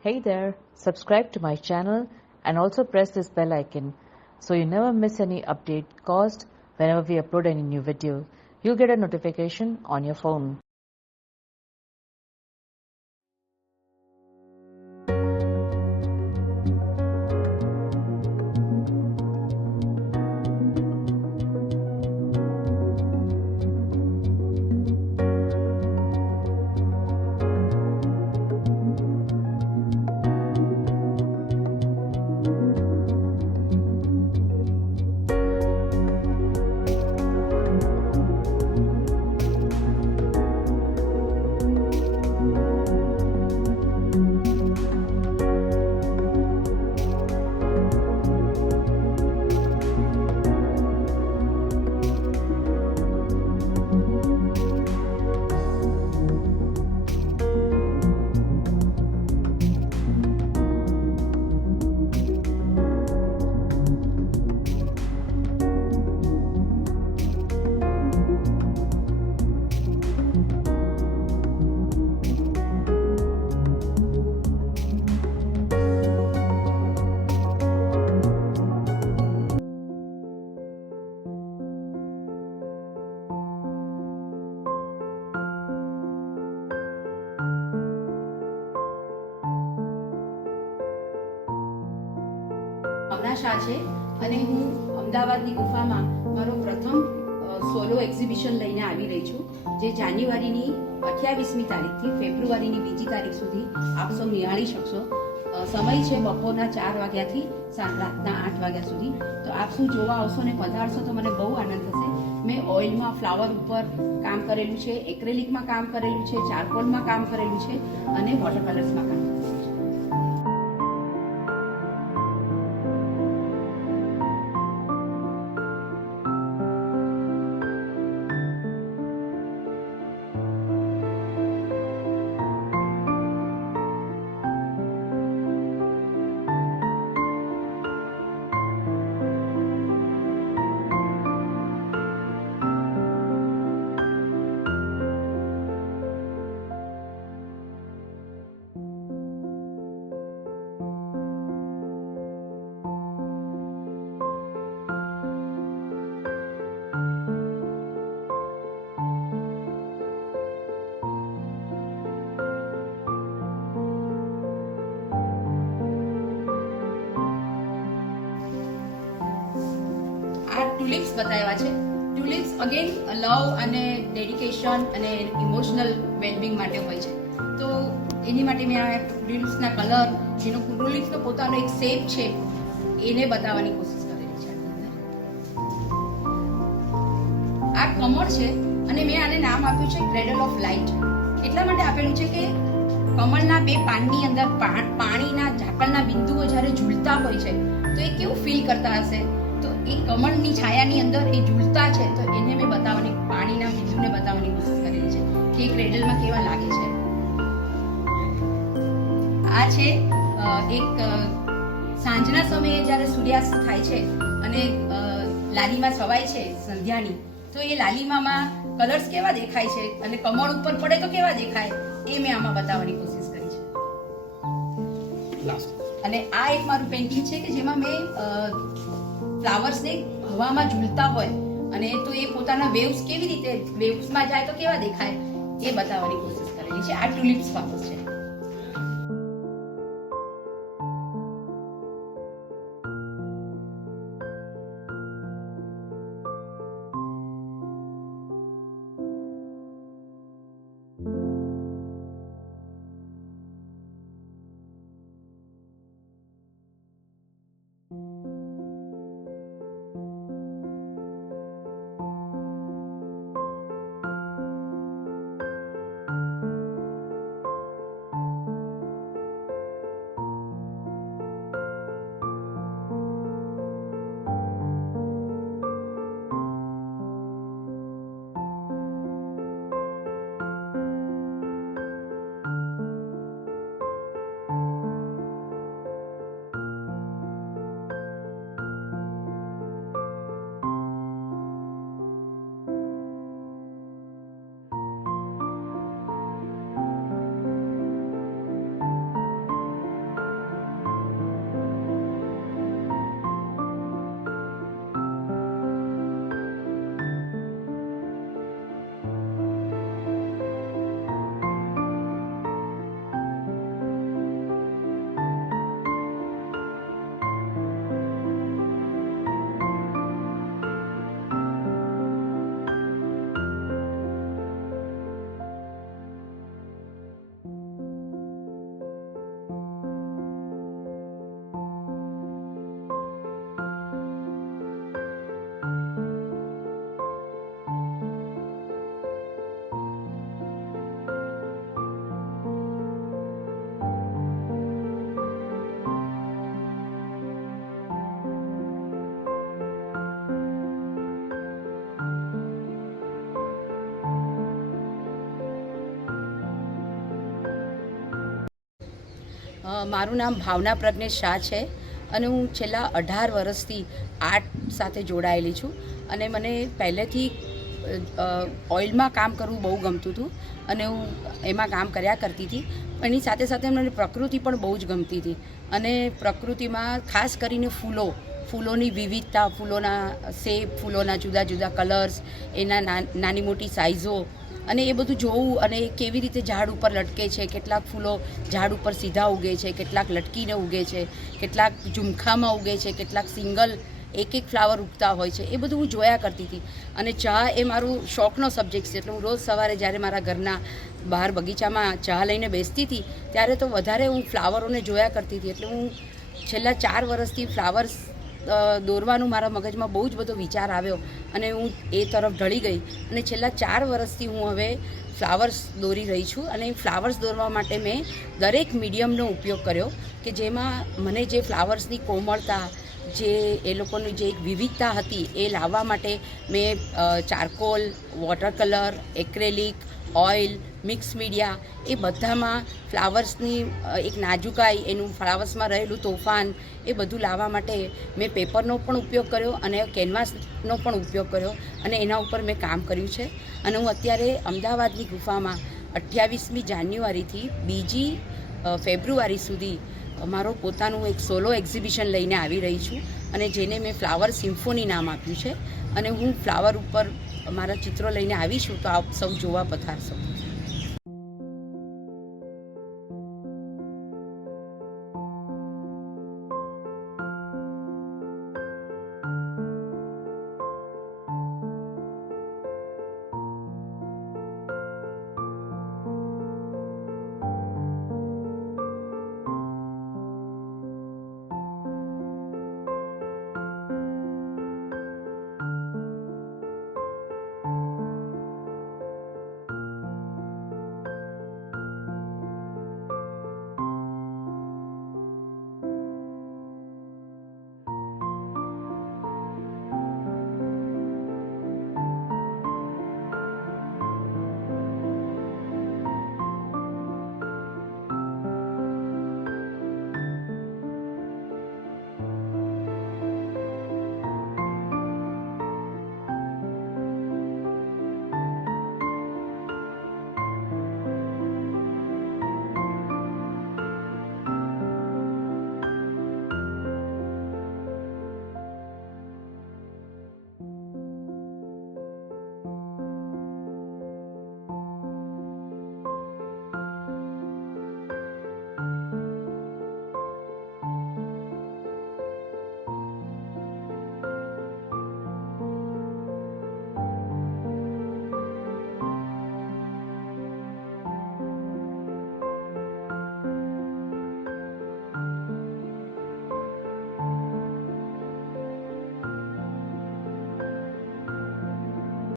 Hey there, subscribe to my channel and also press this bell icon so you never miss any update caused whenever we upload any new video. You'll get a notification on your phone. ભાવના શાહ છે અને હું અમદાવાદની ગુફામાં મારો પ્રથમ solo exhibition લઈને આવી રહી છું, જે જાન્યુઆરીની 28મી તારીખથી ફેબ્રુઆરીની 2જી તારીખ સુધી આપ સૌ નિહાળી શકશો. સમય છે બપોરના 4 વાગ્યાથી રાતના 8 વાગ્યા સુધી. તો આપ શું જોવા આવશો ને પધારશો તો મને બહુ આનંદ થશે. મેં ઓઇલમાં ફ્લાવર ઉપર કામ કરેલું છે, એક્રેલિકમાં કામ કરેલું છે, ચારકોલમાં કામ કરેલું છે અને વોટર કલર્સમાં કામ કરેલું છે. ટ્યુલિપ્સ બતાવ્યા છે. ટ્યુલિપ્સ અગેન લવ અને ડેડિકેશન અને ઇમોશનલ વેલબિંગ માટે હોય છે. તો એની માટે મેં આ ટ્યુલિપ્સના કલર, જેનો ટ્યુલિપ્સનો પોતાનો એક શેપ છે, એને બતાવવાની કોશિશ કરેલી છે. આ કમળ છે અને મેં આને નામ આપ્યું છે ક્રેડલ ઓફ લાઇટ. એટલા માટે આપેલું છે કે કમળના બે પાનની અંદર પાણીના ઝાકળના બિંદુઓ જ્યારે ઝૂલતા હોય છે તો એ કેવું ફીલ કરતા હશે. તો એ કમળની છાયાની અંદર એ ઝૂલતા છે, તો એને મેં બતાવવાની, પાણીના બિંદુને બતાવવાની કોશિશ કરેલી છે કે એ ક્રેડલમાં કેવા લાગે છે. આ છે એક સાંજના સમયે જ્યારે સૂર્યાસ્ત થાય છે અને લાલીમાં છવાય છે સંધ્યાની, તો એ લાલીમામાં કલર્સ કેવા દેખાય છે અને કમળ ઉપર પડે તો કેવા દેખાય, એ મેં આમાં બતાવવાની કોશિશ કરી છે. અને આ એક મારું પેઇન્ટિંગ છે કે જેમાં મેં ફ્લાવર્સને હવામાં ઝૂલતા હોય અને તો એ પોતાના વેવ્સ કેવી રીતે વેવ્સમાં જાય તો કેવા દેખાય, એ બતાવવાની કોશિશ કરેલી છે. આ ટ્યુલિપ્સ ફ્લાવર્સ છે. મારું નામ ભાવના પ્રજ્ઞેશ શાહ છે અને હું છેલ્લા 18 વર્ષથી આર્ટ સાથે જોડાયેલી છું અને મને પહેલેથી ઓઇલમાં કામ કરવું બહુ ગમતું હતું અને હું એમાં કામ કર્યા કરતી હતી. એની સાથે સાથે મને પ્રકૃતિ પણ બહુ જ ગમતી હતી અને પ્રકૃતિમાં ખાસ કરીને ફૂલોની વિવિધતા, ફૂલોના શેપ, ફૂલોના જુદા જુદા કલર્સ, એના નાની મોટી સાઇઝો અને એ બધું જોવું અને કેવી રીતે ઝાડ ઉપર લટકે છે. કેટલાક ફૂલો ઝાડ ઉપર સીધા ઉગે છે, કેટલાક લટકીને ઉગે છે, કેટલાક ઝુમખામાં ઉગે છે, કેટલાક સિંગલ એક ફ્લાવર ઉગતા હોય છે. એ બધું હું જોયા કરતી હતી અને ચા એ મારું શોખનો સબ્જેક્ટ છે. એટલે હું રોજ સવારે જ્યારે મારા ઘરના બહાર બગીચામાં ચા લઈને બેસતી હતી ત્યારે તો વધારે હું ફ્લાવરોને જોયા કરતી હતી. એટલે હું છેલ્લા 4 વર્ષથી ફ્લાવર્સ દોરવાનું મારા મગજમાં બહુ જ બધો વિચાર આવ્યો અને હું એ તરફ ઢળી ગઈ અને છેલ્લા 4 વર્ષથી હું હવે ફ્લાવર્સ દોરી રહી છું. અને ફ્લાવર્સ દોરવા માટે મેં દરેક મીડિયમનો ઉપયોગ કર્યો કે જેમાં મને જે ફ્લાવર્સની કોમળતા, જે એ લોકોની જે એક વિવિધતા હતી એ લાવવા માટે મેં charcoal, water colour, acrylic, oil, mix media એ બધામાં ફ્લાવર્સની એક નાજુકાઈ, એનું ફ્લાવર્સમાં રહેલું તોફાન એ બધું લાવવા માટે મેં પેપરનો પણ ઉપયોગ કર્યો અને કેનવાસનો પણ ઉપયોગ કર્યો અને એના ઉપર મેં કામ કર્યું છે. અને હું અત્યારે અમદાવાદની ગુફામાં 28મી જાન્યુઆરીથી 2જી ફેબ્રુઆરી સુધી મારો પોતાનું એક સોલો એક્ઝિબિશન લઈને આવી રહી છું અને જેને મેં ફ્લાવર સિમ્ફોની નામ આપ્યું છે. અને હું ફ્લાવર ઉપર મારા ચિત્રો લઈને આવી છું, તો આપ સૌ જોવા પધારશો.